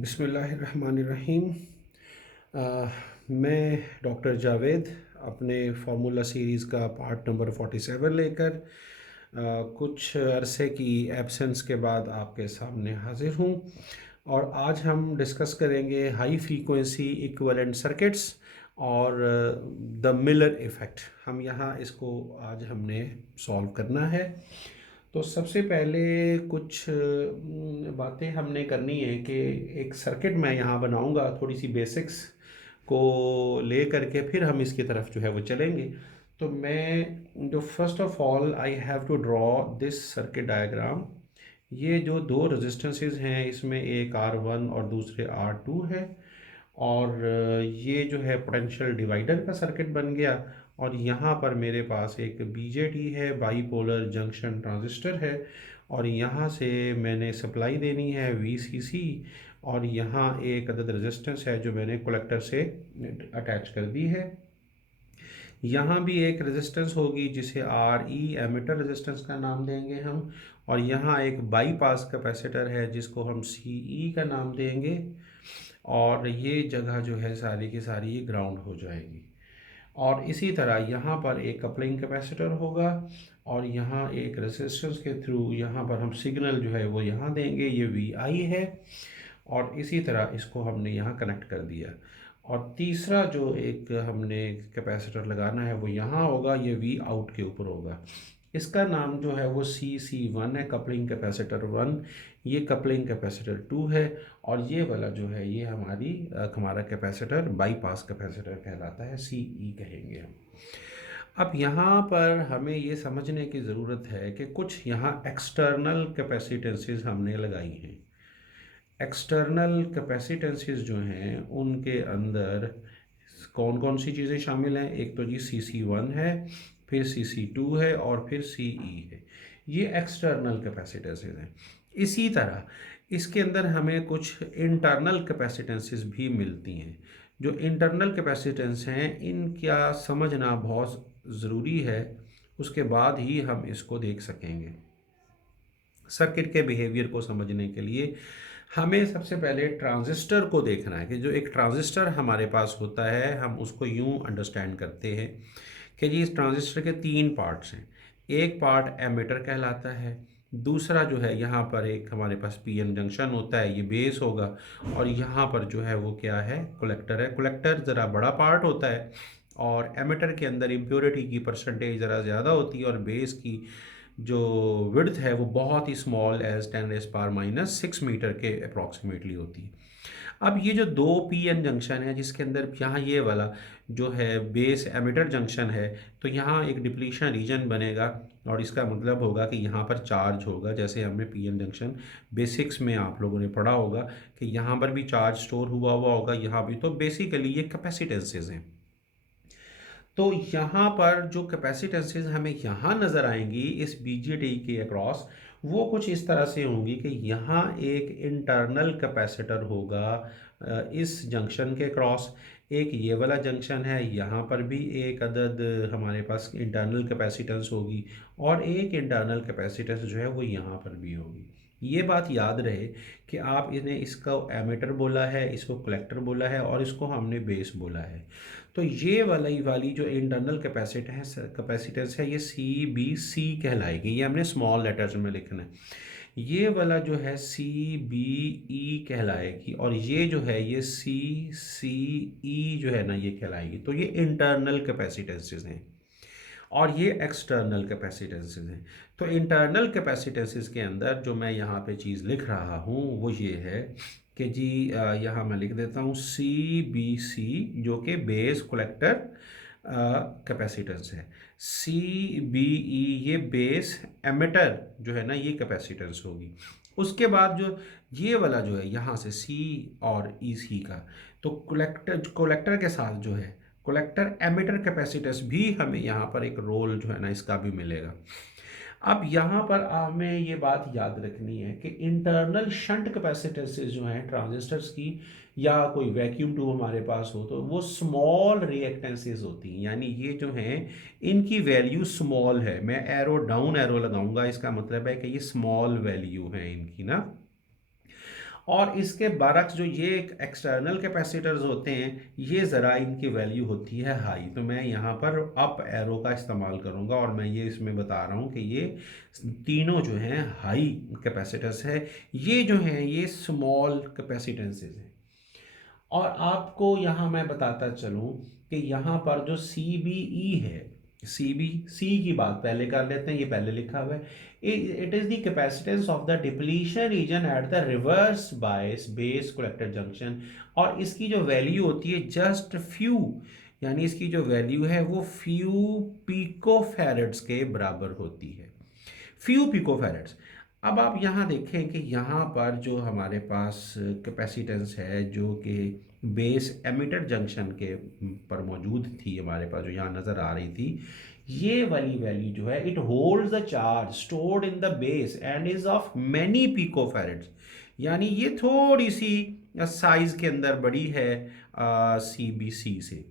बिस्मिल्लाहिर्रहमानिर्रहीम। मैं डॉक्टर जावेद अपने फार्मूला सीरीज़ का पार्ट नंबर 47 लेकर कुछ अरसे की एब्सेंस के बाद आपके सामने हाज़िर हूँ और आज हम डिस्कस करेंगे हाई फ्रीक्वेंसी इक्विवेलेंट सर्किट्स और द मिलर इफ़ेक्ट। हम यहाँ इसको आज हमने सॉल्व करना है। तो सबसे पहले कुछ बातें हमने करनी है कि एक सर्किट मैं यहाँ बनाऊँगा, थोड़ी सी बेसिक्स को ले करके फिर हम इसकी तरफ जो है वो चलेंगे। तो मैं जो first of all I have to draw this circuit diagram. ये जो दो रेजिस्टेंसेस हैं इसमें एक R1 और दूसरे R2 है और ये जो है पोटेंशियल डिवाइडर का सर्किट बन गया और यहाँ पर मेरे पास एक बीजेटी है, बाईपोलर जंक्शन ट्रांजिस्टर है और यहाँ से मैंने सप्लाई देनी है वीसीसी और यहाँ एक अदद रेजिस्टेंस है जो मैंने कलेक्टर से अटैच कर दी है। यहाँ भी एक रेजिस्टेंस होगी जिसे आर ई एमिटर रेजिस्टेंस का नाम देंगे हम और यहाँ एक बाईपास कैपेसिटर है जिसको हम सी ई का नाम देंगे और ये जगह जो है सारी की सारी ये ग्राउंड हो जाएगी। और इसी तरह यहाँ पर एक कपलिंग कैपेसिटर होगा और यहाँ एक रेजिस्टेंस के थ्रू यहाँ पर हम सिग्नल जो है वो यहाँ देंगे, ये वी आई है और इसी तरह इसको हमने यहाँ कनेक्ट कर दिया। और तीसरा जो एक हमने कैपेसिटर लगाना है वो यहाँ होगा, ये वी आउट के ऊपर होगा। इसका नाम जो है वो CC1 है, कपलिंग कैपेसिटर 1। ये कपलिंग कैपेसिटर 2 है और ये वाला जो है ये हमारा कैपेसिटर बाईपास कैपेसिटर कहलाता है, CE कहेंगे हम। अब यहाँ पर हमें ये समझने की ज़रूरत है कि कुछ यहाँ एक्सटर्नल कैपेसिटेंसेस हमने लगाई हैं। एक्सटर्नल कैपेसिटेंसेस जो हैं उनके अंदर कौन कौन सी चीज़ें शामिल हैं? एक तो जी CC1 है, फिर CC2 है और फिर CE है। ये एक्सटर्नल कैपेसिटेंसेस हैं। इसी तरह इसके अंदर हमें कुछ इंटरनल कैपेसिटेंसेस भी मिलती हैं। जो इंटरनल कैपेसिटेंस हैं इनका समझना बहुत ज़रूरी है, उसके बाद ही हम इसको देख सकेंगे। सर्किट के बिहेवियर को समझने के लिए हमें सबसे पहले ट्रांजिस्टर को देखना है कि जो एक ट्रांजिस्टर हमारे पास होता है हम उसको यूं अंडरस्टैंड करते हैं कि जी इस ट्रांजिस्टर के तीन पार्ट्स हैं। एक पार्ट एमीटर कहलाता है, दूसरा जो है यहाँ पर एक हमारे पास पीएन जंक्शन होता है, ये बेस होगा और यहाँ पर जो है वो क्या है, कलेक्टर है। कलेक्टर ज़रा बड़ा पार्ट होता है और एमीटर के अंदर इम्प्योरिटी की परसेंटेज ज़रा ज़्यादा होती है और बेस की जो विड्थ है वो बहुत ही स्मॉल एज 10⁻⁻6 मीटर के अप्रॉक्सीमेटली होती है। अब ये जो दो पी एन जंक्शन है जिसके अंदर यहाँ ये वाला जो है बेस एमिटर जंक्शन है, तो यहाँ एक डिप्लीशन रीजन बनेगा और इसका मतलब होगा कि यहाँ पर चार्ज होगा। जैसे हमने पी एन जंक्शन बेसिक्स में आप लोगों ने पढ़ा होगा कि यहाँ पर भी चार्ज स्टोर हुआ हुआ होगा, यहाँ भी। तो बेसिकली ये कैपेसिटेंसेस हैं। तो यहाँ पर जो कैपेसिटेंसेस हमें यहाँ नज़र आएंगी इस बीजेटी के अक्रॉस, वो कुछ इस तरह से होंगी कि यहाँ एक इंटरनल कैपेसिटर होगा इस जंक्शन के क्रॉस। एक ये वाला जंक्शन है, यहाँ पर भी एक अदद हमारे पास इंटरनल कैपेसिटेंस होगी और एक इंटरनल कैपेसिटेंस जो है वो यहाँ पर भी होगी। ये बात याद रहे कि आप इन्हें इसका एमीटर बोला है, इसको कलेक्टर बोला है और इसको हमने बेस बोला है। तो ये वाली जो इंटरनल कैपेसिटेंस है ये CBC कहलाएगी। ये हमने स्मॉल लेटर्स में लिखना है। ये वाला जो है CBE कहलाएगी और ये जो है ये CCE जो है ना ये कहलाएगी। तो ये इंटरनल कैपेसिटेंसेस हैं और ये एक्सटर्नल कैपेसिटेंसेस हैं। तो इंटरनल कैपेसिटेंसेस के अंदर जो मैं यहाँ पे चीज़ लिख रहा हूँ वो ये है कि जी यहाँ मैं लिख देता हूँ CBC जो कि बेस कलेक्टर कैपेसिटेंस है। CBE ये बेस एमिटर जो है ना ये कैपेसिटेंस होगी। उसके बाद जो ये वाला जो है यहाँ से C और EC का, तो कलेक्टर के साथ जो है कलेक्टर एमिटर कैपेसिटेंस भी हमें यहाँ पर एक रोल जो है ना इसका भी मिलेगा। अब यहाँ पर हमें ये बात याद रखनी है कि इंटरनल शंट कैपेसिटेंसेस जो हैं ट्रांजिस्टर्स की, या कोई वैक्यूम ट्यूब हमारे पास हो तो वो स्मॉल रिएक्टेंसेस होती हैं, यानी ये जो हैं इनकी वैल्यू स्मॉल है। मैं एरो डाउन एरो लगाऊंगा, इसका मतलब है कि ये स्मॉल वैल्यू है इनकी ना। और इसके बरक्स जो ये एक्सटर्नल कैपेसिटर्स होते हैं, ये ज़रा इनकी वैल्यू होती है हाई। तो मैं यहाँ पर अप एरो का इस्तेमाल करूँगा और मैं ये इसमें बता रहा हूँ कि ये तीनों जो हैं हाई कैपेसिटर्स है, ये जो हैं ये स्मॉल कैपेसिटेंसेस हैं। और आपको यहाँ मैं बताता चलूँ कि यहाँ पर जो सी बी ई है, सी की बात पहले कर लेते हैं, ये पहले लिखा हुआ है। It is the capacitance of the depletion region at the reverse bias base collector junction. और इसकी जो वैल्यू होती है जस्ट फ्यू, यानी इसकी जो वैल्यू है वो फ्यू पिकोफैरड्स के बराबर होती है, फ्यू पिकोफैरड्स। अब आप यहाँ देखें कि यहाँ पर जो हमारे पास कैपेसिटेंस है जो कि बेस एमिटर जंक्शन के पर मौजूद थी, हमारे पास जो यहाँ नज़र आ रही थी, ये वाली वैल्यू जो है, it holds the charge stored in the base and is of many picofarads, यानी ये थोड़ी सी साइज के अंदर बड़ी है सी बी सी से।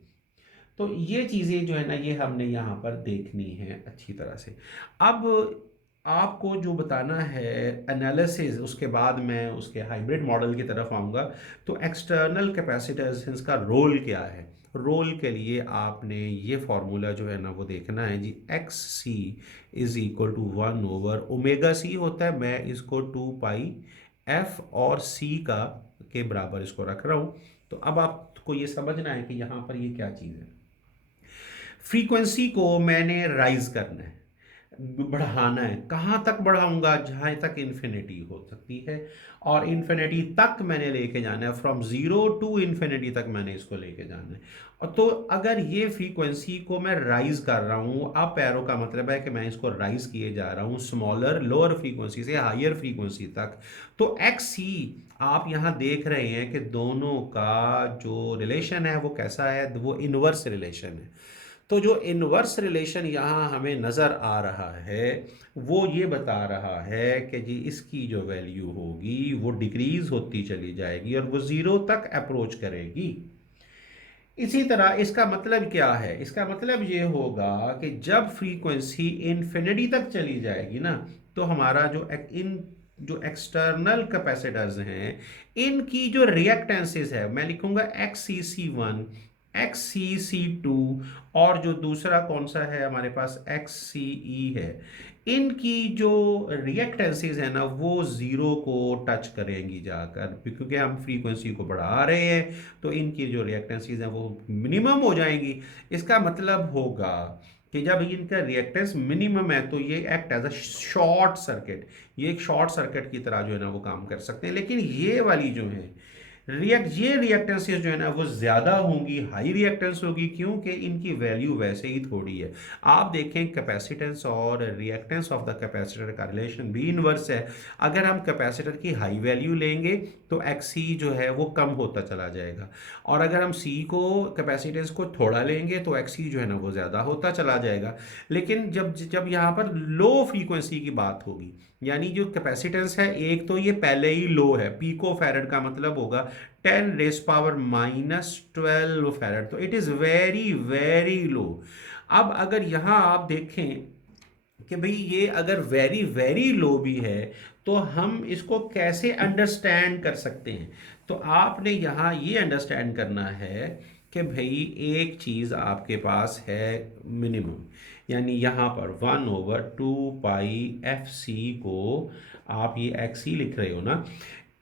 तो ये चीज़ें जो है ना, ये हमने यहाँ पर देखनी है अच्छी तरह से। अब आपको जो बताना है एनालिसिस, उसके बाद मैं उसके हाइब्रिड मॉडल की तरफ आऊँगा। तो एक्सटर्नल कैपेसिटेंस का रोल क्या है? रोल के लिए आपने ये फार्मूला जो है ना वो देखना है जी, X C is equal to 1/ओमेगा सी होता है। मैं इसको 2 पाई एफ और सी का के बराबर इसको रख रहा हूँ। तो अब आपको ये समझना है कि यहाँ पर ये क्या चीज़ है। फ्रीक्वेंसी को मैंने राइज करना है, बढ़ाना है। कहाँ तक बढ़ाऊंगा? जहाँ तक इन्फिनिटी हो सकती है, और इन्फिनिटी तक मैंने लेके जाना है, फ्रॉम ज़ीरो टू इन्फिनिटी तक मैंने इसको लेके जाना है। और तो अगर ये फ्रीक्वेंसी को मैं राइज कर रहा हूँ, अप एरो का मतलब है कि मैं इसको राइज किए जा रहा हूँ स्मॉलर लोअर फ्रीक्वेंसी से हायर फ्रीक्वेंसी तक, तो एक्स सी आप यहाँ देख रहे हैं कि दोनों का जो रिलेशन है वो कैसा है, वो इनवर्स रिलेशन है। तो जो इनवर्स रिलेशन यहाँ हमें नज़र आ रहा है वो ये बता रहा है कि जी इसकी जो वैल्यू होगी वो डिक्रीज होती चली जाएगी और वो ज़ीरो तक अप्रोच करेगी। इसी तरह इसका मतलब क्या है? इसका मतलब ये होगा कि जब फ्रीक्वेंसी इन्फिनिटी तक चली जाएगी ना, तो हमारा जो एक्सटर्नल कैपेसिटर्स हैं, इनकी जो रिएक्टेंसेस है, मैं लिखूंगा X C C one, X C C two, और जो दूसरा कौन सा है हमारे पास, एक्स सी ई है, इनकी जो रिएक्टेंसेस है ना वो ज़ीरो को टच करेंगी जाकर, क्योंकि हम फ्रीक्वेंसी को बढ़ा रहे हैं तो इनकी जो रिएक्टेंसेस हैं वो मिनिमम हो जाएंगी। इसका मतलब होगा कि जब इनका रिएक्टेंस मिनिमम है तो ये act as a short circuit, ये एक शॉर्ट सर्किट की तरह जो है ना वो काम कर सकते हैं। लेकिन ये वाली जो है ये रिएक्टेंसेस जो है ना वो ज़्यादा होंगी, हाई रिएक्टेंस होगी, क्योंकि इनकी वैल्यू वैसे ही थोड़ी है। आप देखें कैपेसिटेंस और रिएक्टेंस ऑफ द कैपेसिटर का रिलेशन भी इनवर्स है। अगर हम कैपेसिटर की हाई वैल्यू लेंगे तो एक्स सी जो है वो कम होता चला जाएगा, और अगर हम सी को कैपेसिटेंस को थोड़ा लेंगे तो एक्स सी जो है ना वो ज़्यादा होता चला जाएगा। लेकिन जब जब यहाँ पर लो फ्रीक्वेंसी की बात होगी, यानी जो कैपेसिटेंस है, एक तो ये पहले ही लो है, पिको फैरड का मतलब होगा 10⁻⁻12 फैरड, तो it is very very low. अब अगर यहाँ आप देखें कि भाई ये अगर वेरी वेरी लो भी है तो हम इसको कैसे अंडरस्टैंड कर सकते हैं? तो आपने यहाँ ये अंडरस्टैंड करना है कि भाई एक चीज़ आपके पास है मिनिमम, यानी यहाँ पर 1/2 पाई एफ सी को आप ये एक्स सी लिख रहे हो ना,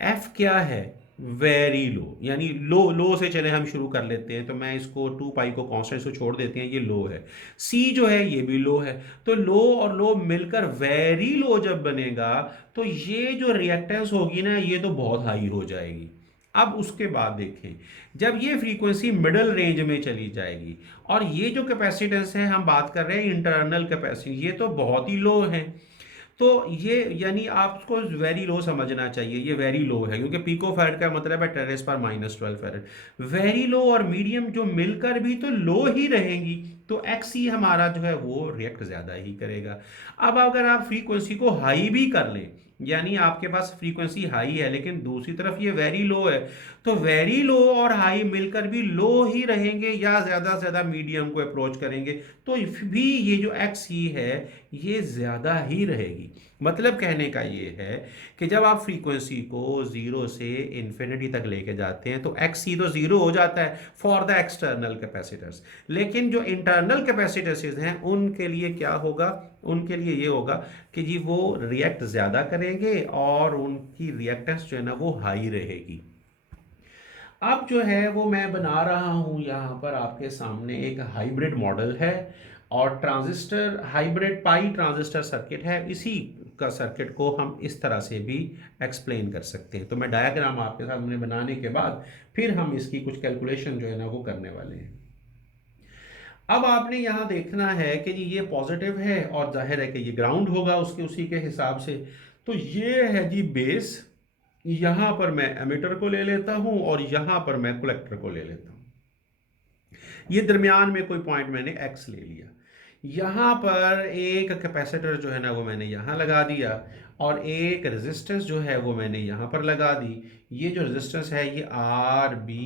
एफ क्या है? वेरी लो, यानी लो, लो से चले हम शुरू कर लेते हैं, तो मैं इसको 2 पाई को कांस्टेंट से छोड़ देते हैं, ये लो है। सी जो है ये भी लो है, तो लो और लो मिलकर वेरी लो जब बनेगा तो ये जो रिएक्टेंस होगी ना ये तो बहुत हाई हो जाएगी। अब उसके बाद देखें, जब ये फ्रीक्वेंसी मिडल रेंज में चली जाएगी, और ये जो कैपेसिटेंस है हम बात कर रहे हैं इंटरनल कैपेसिटी, ये तो बहुत ही लो है। तो ये यानी आपको वेरी लो समझना चाहिए, ये वेरी लो है, क्योंकि पिको फैरड का मतलब है 10⁻⁻12 फैरड। वेरी लो और मीडियम जो मिलकर भी तो लो ही रहेंगी, तो एक्स सी हमारा जो है वो रिएक्ट ज़्यादा ही करेगा। अब अगर आप फ्रीक्वेंसी को हाई भी कर लें, यानी आपके पास फ्रीक्वेंसी हाई है लेकिन दूसरी तरफ ये वेरी लो है, तो वेरी लो और हाई मिलकर भी लो ही रहेंगे या ज़्यादा से ज़्यादा मीडियम को अप्रोच करेंगे, तो भी ये जो एक्स सी है ये ज़्यादा ही रहेगी। मतलब कहने का ये है कि जब आप फ्रीक्वेंसी को ज़ीरो से इन्फिनिटी तक लेके जाते हैं तो एक्स सी तो ज़ीरो हो जाता है फॉर द एक्सटर्नल कैपेसिटर्स, लेकिन जो इंटरनल कैपेसिटर्स हैं उनके लिए क्या होगा, उनके लिए ये होगा कि जी वो रिएक्ट ज़्यादा करेंगे और उनकी रिएक्टेंस जो है ना वो हाई रहेगी। अब जो है वो मैं बना रहा हूँ यहाँ पर आपके सामने एक हाइब्रिड मॉडल है, और ट्रांजिस्टर हाइब्रिड पाई ट्रांजिस्टर सर्किट है। इसी का सर्किट को हम इस तरह से भी एक्सप्लेन कर सकते हैं। तो मैं डायग्राम आपके सामने बनाने के बाद फिर हम इसकी कुछ कैलकुलेशन जो है ना वो करने वाले हैं। अब आपने यहाँ देखना है कि जी ये पॉजिटिव है और जाहिर है कि ये ग्राउंड होगा उसके उसी के हिसाब से। तो ये है जी बेस, यहाँ पर मैं एमिटर को ले लेता हूँ और यहाँ पर मैं कलेक्टर को ले लेता हूँ। ये दरमियान में कोई पॉइंट मैंने एक्स ले लिया। यहाँ पर एक कैपेसिटर जो है ना वो मैंने यहाँ लगा दिया, और एक रेजिस्टेंस जो है वो मैंने यहाँ पर लगा दी। ये जो रेजिस्टेंस है ये आर बी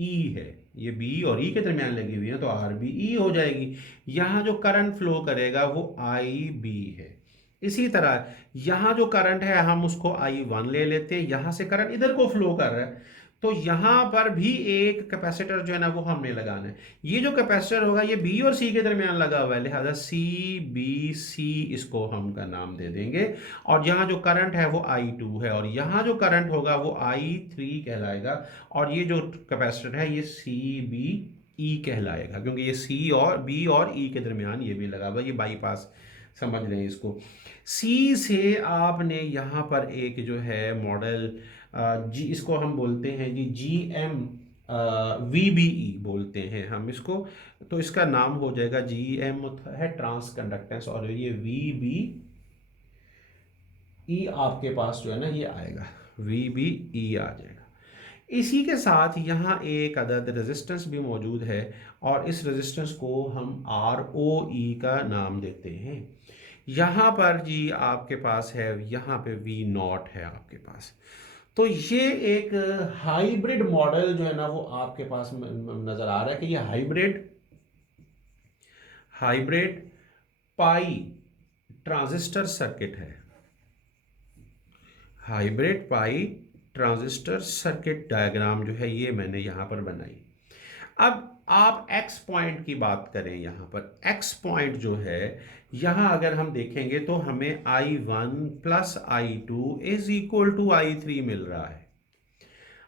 ई है, ये बी और ई के दरमियान लगी हुई है तो आर बी ई हो जाएगी। यहाँ जो करंट फ्लो करेगा वो आई बी है। इसी तरह यहाँ जो करंट है हम उसको आई वन ले लेते हैं, यहाँ से करंट इधर को फ्लो कर रहा है तो यहाँ पर भी एक कैपेसिटर जो है ना वो हमने लगाना है। ये जो कैपेसिटर होगा ये बी और सी के दरमियान लगा हुआ है, लिहाजा सी बी सी इसको हम का नाम दे देंगे। और यहाँ जो करंट है वो आई टू है और यहाँ जो करंट होगा वो आई थ्री कहलाएगा। और ये जो कैपेसिटर है ये सी बी ई कहलाएगा, क्योंकि ये सी और बी और ई के दरमियान ये भी लगा हुआ है, ये बाईपास समझ लें इसको। सी से आपने यहाँ पर एक जो है मॉडल जी, इसको हम बोलते हैं जी G M V B E बोलते हैं हम इसको। तो इसका नाम हो जाएगा जी एम है ट्रांस कंडक्टेंस, और ये वी बी ई आपके पास जो है ना ये आएगा, वी बी ई आ जाएगा। इसी के साथ यहाँ एक अदद रेजिस्टेंस भी मौजूद है, और इस रेजिस्टेंस को हम आर ओ ई का नाम देते हैं। यहाँ पर जी आपके पास है, यहाँ पे वी नॉट है आपके पास। तो ये एक हाइब्रिड मॉडल जो है ना वो आपके पास नजर आ रहा है कि ये हाइब्रिड हाइब्रिड पाई ट्रांजिस्टर सर्किट है। हाइब्रिड पाई ट्रांजिस्टर सर्किट डायग्राम जो है ये मैंने यहां पर बनाई। अब आप एक्स पॉइंट की बात करें, यहां पर एक्स पॉइंट जो है यहां अगर हम देखेंगे तो हमें I one plus I two is equal to I three मिल रहा है।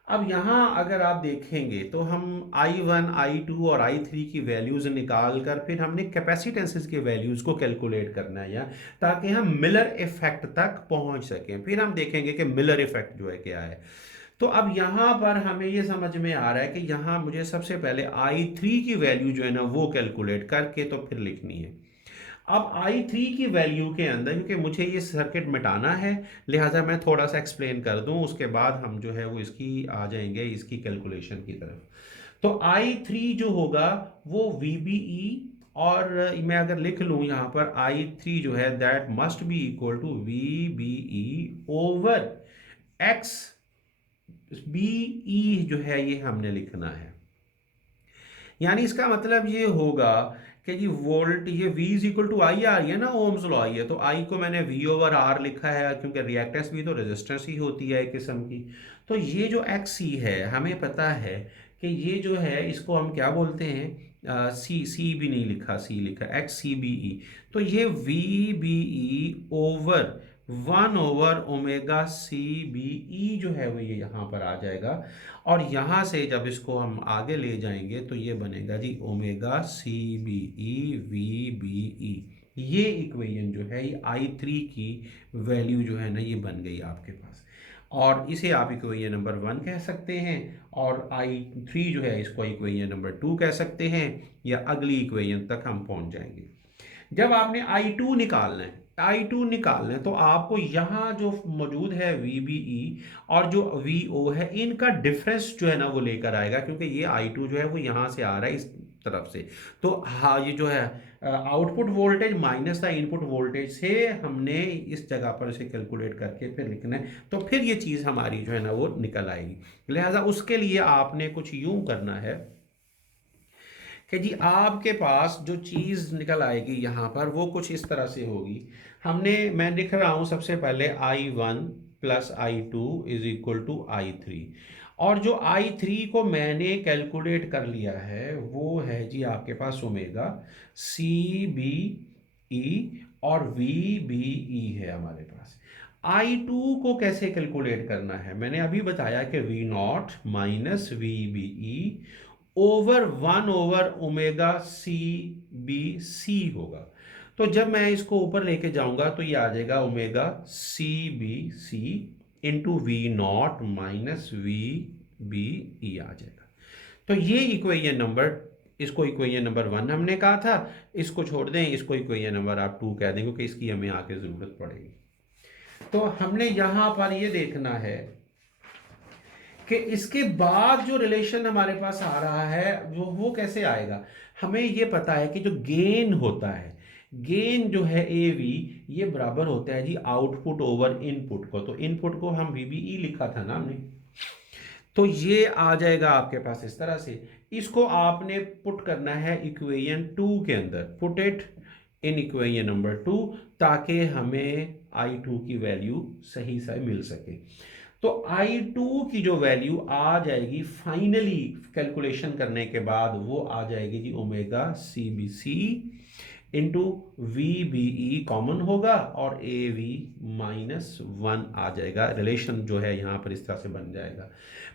अब यहाँ अगर आप देखेंगे तो हम I1, I2 और I3 की वैल्यूज़ निकाल कर फिर हमने कैपेसिटेंसेस के वैल्यूज़ को कैलकुलेट करना है, या ताकि हम मिलर इफेक्ट तक पहुँच सकें। फिर हम देखेंगे कि मिलर इफेक्ट जो है क्या है। तो अब यहाँ पर हमें ये समझ में आ रहा है कि यहाँ मुझे सबसे पहले I3 की वैल्यू जो है ना वो कैलकुलेट करके तो फिर लिखनी है। अब I3 की वैल्यू के अंदर, क्योंकि मुझे ये सर्किट मिटाना है, लिहाजा मैं थोड़ा सा एक्सप्लेन कर दूं, उसके बाद हम जो है वो इसकी आ जाएंगे इसकी कैलकुलेशन की तरफ। तो I3 जो होगा वो VBE, और मैं अगर लिख लूं यहाँ पर I3 जो है that must be equal to VBE over X BE जो है ये हमने लिखना है। यानी इसका मतलब ये होगा कि जी वोल्ट, ये V is equal to I R है ना, ओम्स लॉ आई है, तो I को मैंने V ओवर R लिखा है, क्योंकि रिएक्टेंस भी तो रेजिस्टेंस ही होती है एक किस्म की। तो ये जो XC है हमें पता है कि ये जो है इसको हम क्या बोलते हैं, सी भी नहीं लिखा, सी लिखा XCBE। तो ये VBE ओवर 1/ओमेगा CBE जो है वो ये यहाँ पर आ जाएगा। और यहाँ से जब इसको हम आगे ले जाएंगे तो ये बनेगा जी OमेगाCBE VBE। ये इक्वेशन जो है ये I3 की वैल्यू जो है ना ये बन गई आपके पास, और इसे आप इक्वेशन नंबर 1 कह सकते हैं, और I3 जो है इसको इक्वेशन नंबर 2 कह सकते हैं, या अगली इक्वेशन तक हम पहुंच जाएंगे। जब आपने I2 निकालना है, I2 निकालना है तो आपको यहाँ जो मौजूद है VBE और जो VO है इनका डिफरेंस जो है ना वो लेकर आएगा, क्योंकि ये I2 जो है वो यहाँ से आ रहा है इस तरफ से। तो हाँ, ये जो है output voltage minus the input voltage से हमने इस जगह पर इसे कैलकुलेट करके फिर लिखना है, तो फिर ये चीज़ हमारी जो है ना वो निकल आएगी। लिहाजा उसके लिए आपने कुछ यूं करना है कि जी आपके पास जो चीज़ निकल आएगी यहाँ पर वो कुछ इस तरह से होगी। मैं लिख रहा हूँ सबसे पहले I1 plus I2 is equal to I3, और जो I3 को मैंने कैलकुलेट कर लिया है वो है जी आपके पास ओमेगा CBE और VBE है हमारे पास। I2 को कैसे कैलकुलेट करना है, मैंने अभी बताया कि V0 माइनस VBE ओवर 1/ओमेगा CBC होगा। तो जब मैं इसको ऊपर लेके जाऊंगा तो ये आ जाएगा omega CBC into V0 minus VBE आ जाएगा। तो ये इक्वेशन नंबर, इसको इक्वेशन नंबर 1 हमने कहा था, इसको छोड़ दें, इसको इक्वेशन नंबर आप 2 कह दें क्योंकि इसकी हमें आगे जरूरत पड़ेगी। तो हमने यहां पर ये देखना है कि इसके बाद जो रिलेशन हमारे पास आ रहा है वो कैसे आएगा। हमें ये पता है कि जो गेन होता है, गेन जो है AV, ये बराबर होता है जी आउटपुट ओवर इनपुट को। तो इनपुट को हम VBE लिखा था ना हमने, तो ये आ जाएगा आपके पास इस तरह से। इसको आपने पुट करना है इक्वेशन 2 के अंदर, put it in equation number 2, ताकि हमें I2 की वैल्यू सही से मिल सके। तो I2 की जो वैल्यू आ जाएगी फाइनली कैलकुलेशन करने के बाद, वो आ जाएगी G omega CBC into VBE common होगा और AV -1 आ जाएगा। रिलेशन जो है यहाँ पर इस तरह से बन जाएगा।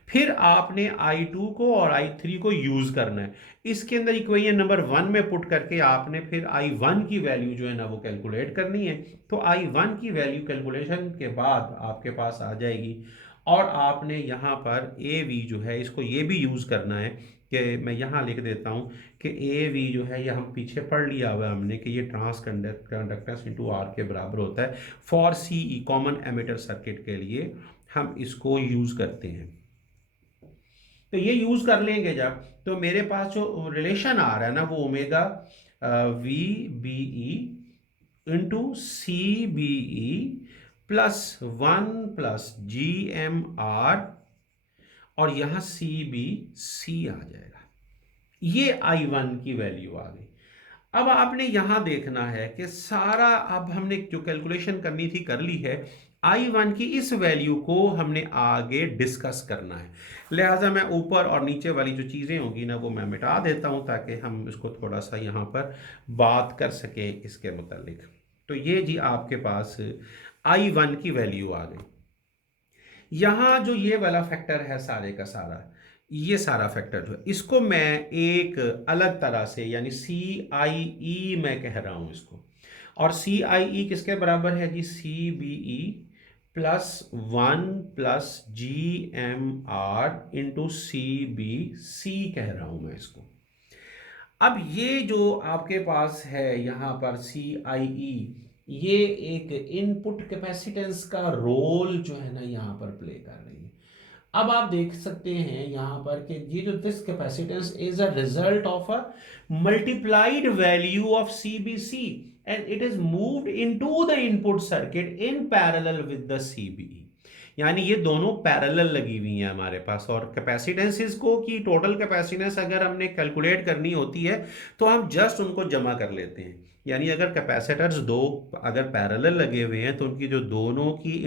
फिर आपने I2 को और I3 को यूज करना है इसके अंदर, इक्वेशन नंबर 1 में पुट करके आपने फिर I1 की वैल्यू जो है ना वो कैलकुलेट करनी है। तो I1 की वैल्यू कैलकुलेशन के बाद आपके पास आ जाएगी, और आपने यहाँ पर AV जो है इसको ये भी यूज करना है कि मैं यहाँ लिख देता हूँ कि AV जो है ये हम पीछे पढ़ लिया हुआ है हमने कि ये ट्रांस कंडक्टेंस इंटू R के बराबर होता है। For CE common emitter circuit के लिए हम इसको यूज करते हैं। तो ये यूज कर लेंगे जब, तो मेरे पास जो रिलेशन आ रहा है ना वो omega VBE into CBE plus 1 plus GMR, और यहां CBC आ जाएगा। ये I1 की वैल्यू आ गई। अब आपने यहां देखना है कि सारा, अब हमने जो कैलकुलेशन करनी थी कर ली है। I1 की इस वैल्यू को हमने आगे डिस्कस करना है, लिहाजा मैं ऊपर और नीचे वाली जो चीज़ें होंगी ना वो मैं मिटा देता हूं ताकि हम इसको थोड़ा सा यहां पर बात कर सकें इसके मुतालिक। तो ये जी आपके पास I1 की वैल्यू आ गई। यहां जो ये वाला फैक्टर है सारे का सारा, ये सारा फैक्टर जो है इसको मैं एक अलग तरह से यानी CIE मैं कह रहा हूं इसको, और CIE किसके बराबर है जी CBE plus 1 plus GMR into CBC कह रहा हूं मैं इसको। अब ये जो आपके पास है यहाँ पर CIE, ये एक इनपुट कैपेसिटेंस का रोल जो है ना यहाँ पर प्ले कर रही है। अब आप देख सकते हैं यहाँ पर कि ये जो this capacitance is a result of a multiplied value of CBC and it is moved into the input circuit in parallel with the CBE। यानी ये दोनों पैरेलल लगी हुई हैं हमारे पास, और कैपेसिटेंसेस को की टोटल कैपेसिटेंस अगर हमने कैलकुलेट करनी होती है तो हम जस्ट उनको जमा कर लेते हैं। यानी अगर कैपेसिटर्स दो अगर पैरेलल लगे हुए हैं तो उनकी जो दोनों की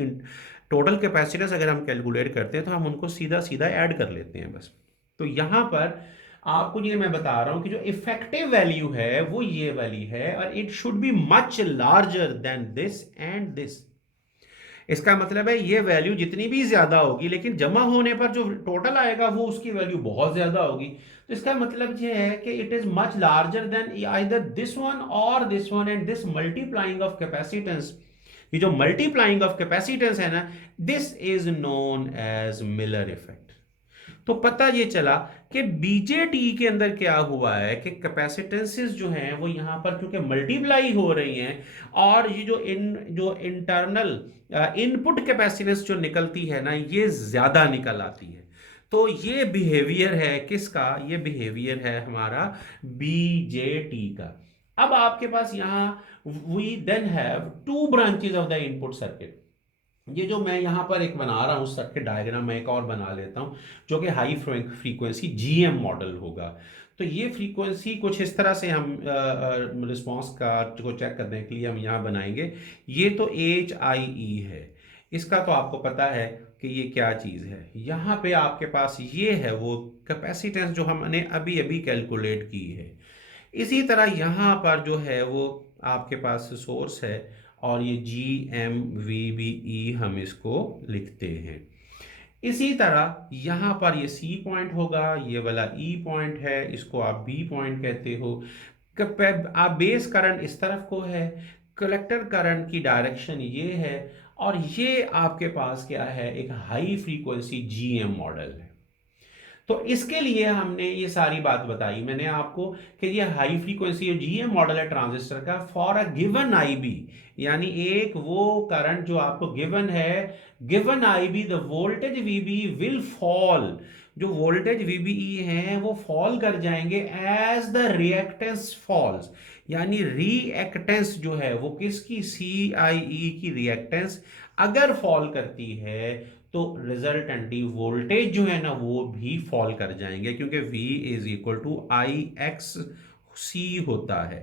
टोटल कैपेसिटेंस अगर हम कैलकुलेट करते हैं तो हम उनको सीधा सीधा ऐड कर लेते हैं बस। तो यहां पर आपको ये मैं बता रहा हूं कि जो इफेक्टिव वैल्यू है वो ये वाली है, और it should be much larger then this and this. इसका मतलब है ये वैल्यू जितनी भी ज्यादा होगी लेकिन जमा होने पर जो टोटल आएगा वो उसकी वैल्यू बहुत ज्यादा होगी। तो इसका मतलब ये है कि it is much larger than either this one और this one, and this multiplying of capacitance, ये जो मल्टीप्लाइंग ऑफ कैपेसिटेंस है ना, this is known as Miller effect. तो पता ये चला कि बीजेटी के अंदर क्या हुआ है कि कैपेसिटेंसेस जो हैं वो यहां पर क्योंकि मल्टीप्लाई हो रही हैं, और ये जो इंटरनल इनपुट कैपेसिटेंस जो निकलती है ना ये ज्यादा निकल आती है। तो ये बिहेवियर है किसका, ये बिहेवियर है हमारा बीजेटी का। अब आपके पास यहां we then have two branches of the input circuit. ये जो मैं यहाँ पर एक बना रहा हूँ सर्किट डायग्राम, मैं एक और बना लेता हूँ जो कि हाई फ्रीक्वेंसी GM मॉडल होगा। तो ये फ्रीक्वेंसी कुछ इस तरह से हम रिस्पांस का को चेक करने के लिए हम यहाँ बनाएंगे। ये तो HIE है, इसका तो आपको पता है कि ये क्या चीज़ है। यहाँ पे आपके पास ये है वो कैपेसिटेंस जो हमने अभी अभी कैलकुलेट की है। इसी तरह यहाँ पर जो है वो आपके पास सोर्स है, और ये GMVBE हम इसको लिखते हैं। इसी तरह यहाँ पर ये C पॉइंट होगा, ये वाला E पॉइंट है, इसको आप B पॉइंट कहते हो। आप बेस करंट इस तरफ को है, कलेक्टर करंट की डायरेक्शन ये है, और ये आपके पास क्या है, एक हाई फ्रीक्वेंसी GM मॉडल है। तो इसके लिए हमने ये सारी बात बताई मैंने आपको कि ये हाई फ्रीक्वेंसी जीएम मॉडल है ट्रांजिस्टर का फॉर अ गिवन आईबी, यानी एक वो करंट जो आपको गिवन है, given IB the voltage VB will fall, जो वोल्टेज वीबीई है वो फॉल कर जाएंगे एज द रिएक्टेंस फॉल्स, यानी रिएक्टेंस जो है वो किसकी, CIE की रिएक्टेंस अगर फॉल करती है तो रिजल्टेंटली वोल्टेज जो है ना वो भी फॉल कर जाएंगे, क्योंकि V is equal to IXC होता है।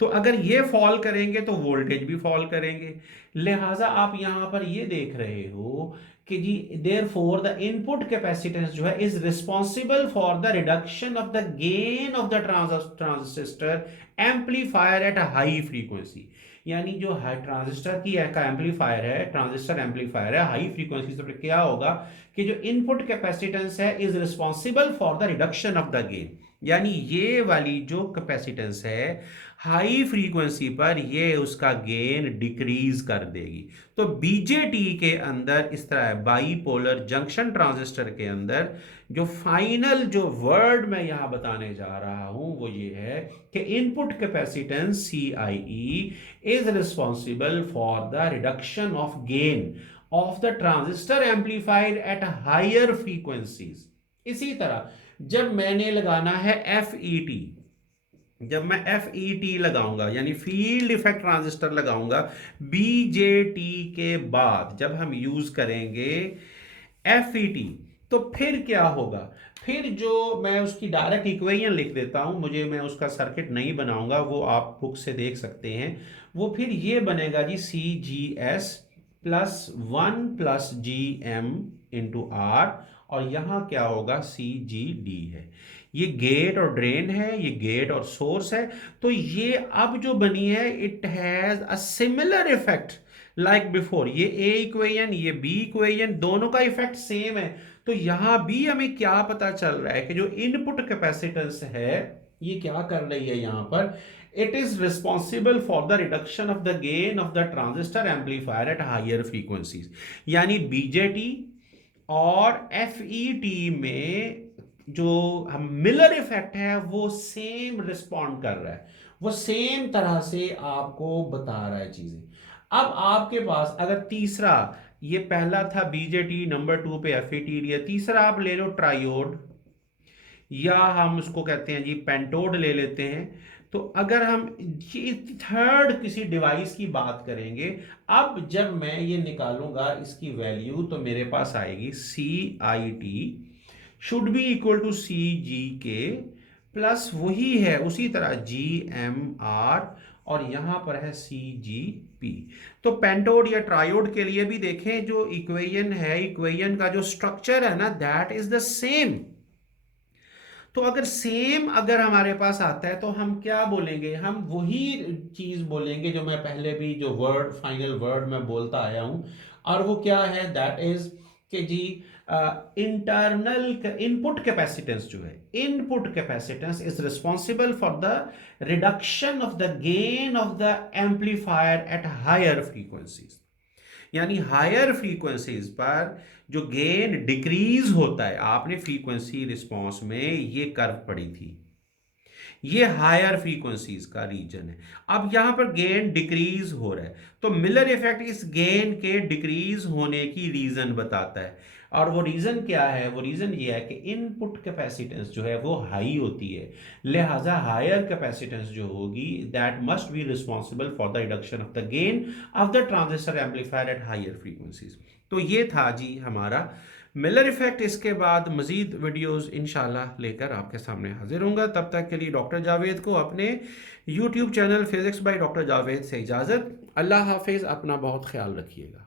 तो अगर ये फॉल करेंगे तो वोल्टेज भी फॉल करेंगे। लिहाजा आप यहां पर ये देख रहे हो कि जी therefore the input capacitance जो है is responsible for the reduction of the gain of the transistor amplifier at a high frequency, यानी जो हाई ट्रांजिस्टर की का एम्पलीफायर है, ट्रांजिस्टर एम्पलीफायर है हाई फ्रीक्वेंसी से, क्या होगा कि जो इनपुट कैपेसिटेंस है is responsible for the reduction of the gain, यानी ये वाली जो कैपेसिटेंस है हाई फ्रीक्वेंसी पर ये उसका गेन डिक्रीज कर देगी। तो बीजेटी के अंदर इस तरह है, बाईपोलर जंक्शन ट्रांजिस्टर के अंदर जो फाइनल जो वर्ड मैं यहां बताने जा रहा हूं वो ये है कि input capacitance CIE is responsible for the reduction of gain of the transistor amplifier at higher frequencies. इसी तरह जब मैंने लगाना है FET, जब मैं FET लगाऊंगा यानी फील्ड इफेक्ट ट्रांजिस्टर लगाऊंगा BJT के बाद जब हम यूज करेंगे FET, तो फिर क्या होगा, फिर जो मैं उसकी डायरेक्ट इक्वेशन लिख देता हूं, मुझे मैं उसका सर्किट नहीं बनाऊंगा, वो आप बुक से देख सकते हैं। वो फिर ये बनेगा जी CGS +1 + GM × R, और यहां क्या होगा CGD है। ये गेट और ड्रेन है, ये गेट और सोर्स है। तो ये अब जो बनी है it has a similar effect like before, ये A इक्वेशन ये B इक्वेशन दोनों का इफेक्ट सेम है। तो यहां भी हमें क्या पता चल रहा है कि जो इनपुट कैपेसिटेंस है ये क्या कर रही है यहां पर, it is responsible for the reduction of the gain of the transistor amplifier at higher frequencies, यानी BJT और FET में जो हम मिलर इफेक्ट है वो सेम रिस्पॉन्ड कर रहा है, वो सेम तरह से आपको बता रहा है चीजें। अब आपके पास अगर तीसरा, ये पहला था BJT, नंबर 2 पे FET लिया, तीसरा आप ले लो ट्रायोड, या हम उसको कहते हैं जी पेंटोड ले लेते हैं। तो अगर हम ये थर्ड किसी डिवाइस की बात करेंगे, अब जब मैं ये निकालूंगा इसकी वैल्यू तो मेरे पास आएगी CIT should be equal to CGK plus वही है उसी तरह GMR, और यहां पर है CGP। तो पेंटोड या ट्रायोड के लिए भी देखें जो इक्वेशन है, इक्वेशन का जो स्ट्रक्चर है ना दैट इज द सेम। तो अगर सेम अगर हमारे पास आता है तो हम क्या बोलेंगे, हम वही चीज बोलेंगे जो मैं पहले भी जो वर्ड फाइनल वर्ड में बोलता आया हूं, और वो क्या है, दैट इज कि जी इंटरनल इनपुट कैपेसिटेंस जो है, input capacitance is responsible for the reduction of the gain of the amplifier at higher frequencies, यानी हायर फ्रीक्वेंसीज पर जो गेन डिक्रीज होता है, आपने फ्रीक्वेंसी रिस्पांस में ये कर्व पड़ी थी, ये हायर फ्रीक्वेंसीज का रीजन है। अब यहां पर गेन डिक्रीज हो रहा है, तो मिलर इफेक्ट इस गेन के डिक्रीज होने की रीजन बताता है। और वो रीजन क्या है, वो रीजन ये है कि इनपुट कैपेसिटेंस जो है वो हाई होती है, लिहाजा हायर कैपेसिटेंस जो होगी that must be responsible for the reduction of the gain of the transistor amplifier at higher frequencies. तो ये था जी हमारा मिलर इफ़ेक्ट इसके बाद मज़ीद वीडियोस इंशाल्लाह लेकर आपके सामने हाजिर होऊंगा। तब तक के लिए डॉक्टर जावेद को अपने YouTube channel physics by doctor Javed से इजाज़त। अल्लाह हाफिज़, अपना बहुत ख्याल रखिएगा।